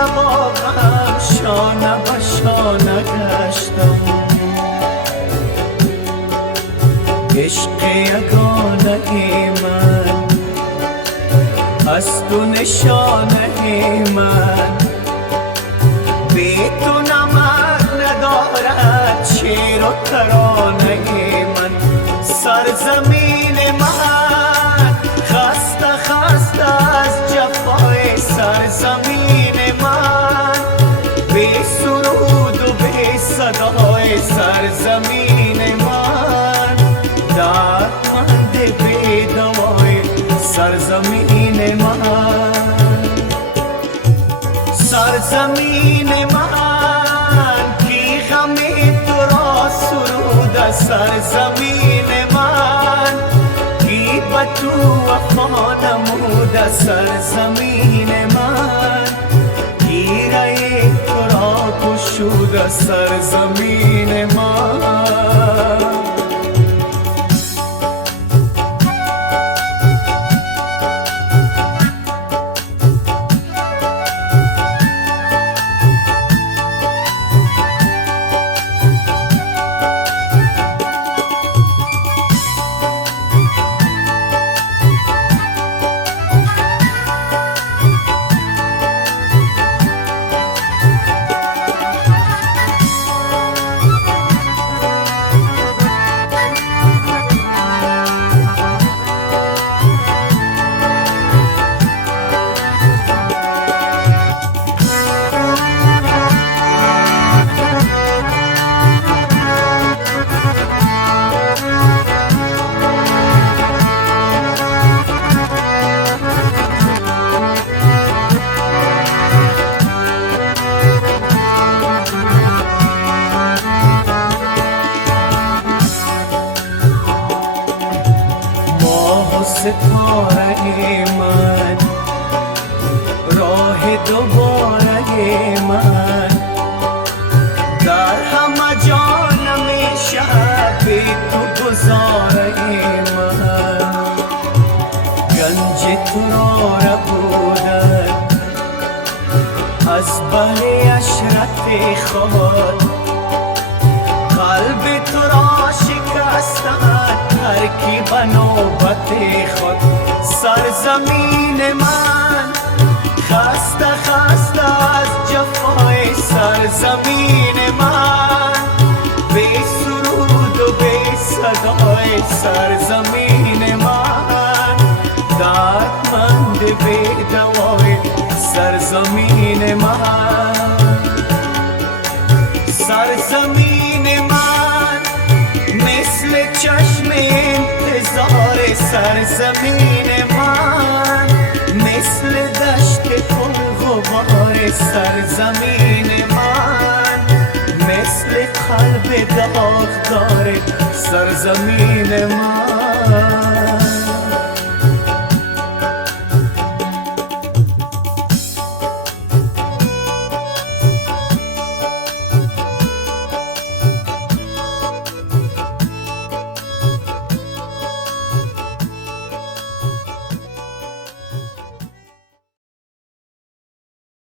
دیشب آقام شانه به شانه گشتم، عشق یگانه من از تو نشانه من، بی تو نمک ندارد شعر و ترانه من. سرزمین من خسته خسته از جفای سرزمین من، بی سرود و بی صدای سرزمین من، دردمند بی دوای سرزمین من. سرزمین من کی غم تو را سرود، سرزمین من کی به تو وفا نمود، سرزمین من گیره تو را گشود، سرزمین من. ستاره من راه دوباره من، در همه جا نمیشه بی تو گذاره من. گنج تو را بودن از بحر عشرت خود، قلب تو را شکستن ترکیب نوبت خود. سرزمین من خسته خسته از جفای سرزمین من، بی سرود و بی صدای سرزمین من، دردمند بی دوای سرزمین من. سرزمین من مثل چشم انتظار سرزمین من، مثل دشت پر غبار سرزمین من، مثل قلب داغدار سرزمین من.